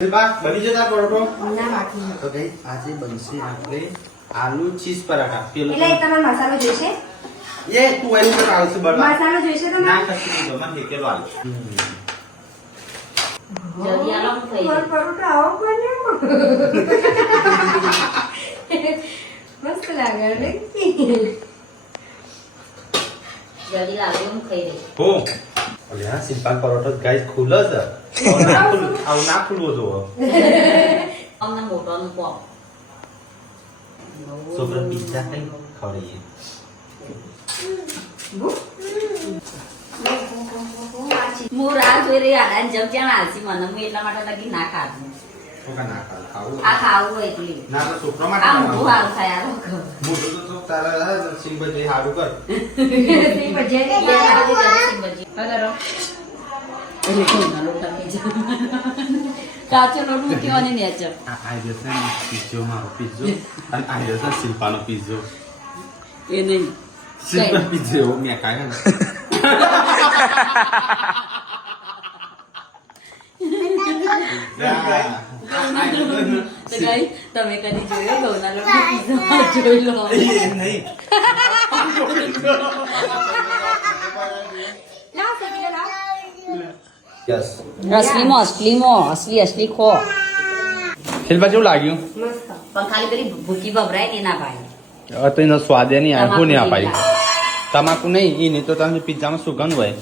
બની જતા પરોઠો ના બાકી તો ગઈ આજે બનશે આપણે આલુ ચીઝ પરાઠા પેલો એટલે તમારે મસાલો જોઈશે એ તું એનું તો આવશે બરાબર મસાલો જોઈશે ના તમારે કશું નહીં મને હેકેલો આલુ જલ્દી આલો હું થઈ મારો પરોઠો આવો બન્યો મસ્ત લાગે ને જલ્દી લાગે હું ખાઈ રહી હો અલે આ સિમ્પલ પરોઠો ગાઈસ ખુલ્લો છે આવ ના ખુલવો જો અમને મોટોનું પોપ સોબરા પિઝા કઈ ખવડાવીએ હું રાહ જોઈ રહી આડા જમ ક્યાં આલસી મને હું એટલા માટે લગી ના ખાધું છોકરા ના ખાવું આ ખાવું હોય એટલે ના તો છોકરા આ માટે મોટું હારું થાય આ લોકો મોટું તો તારા સિંગભાઈ હારું કર કાચો લોટ મૂક્યો અને નેચો આ જશે પિઝ્જો મારો પિઝ્જો અને આ જશે શિલ્પાનો પિઝ્જો એ નહીં શિલ્પા પિઝ્જો એવો મેં કાઢ્યો ને તો ગાઈ તમે કદી જોયો ઘઉંના લોટનો પીઝા જોઈ લો નહીં લાવ સબીના લાવ યસ અસલી ખો શિલ્પા કેવું લાગ્યું મસ્ત પણ ખાલી પેલી ભૂકી ભભરાય ને ના ભાઈ તો એનો સ્વાદ નહીં આવે નહીં અપાય તમાકુ નહીં એ નહીં તો તમે પિઝામાં સુગંધ હોય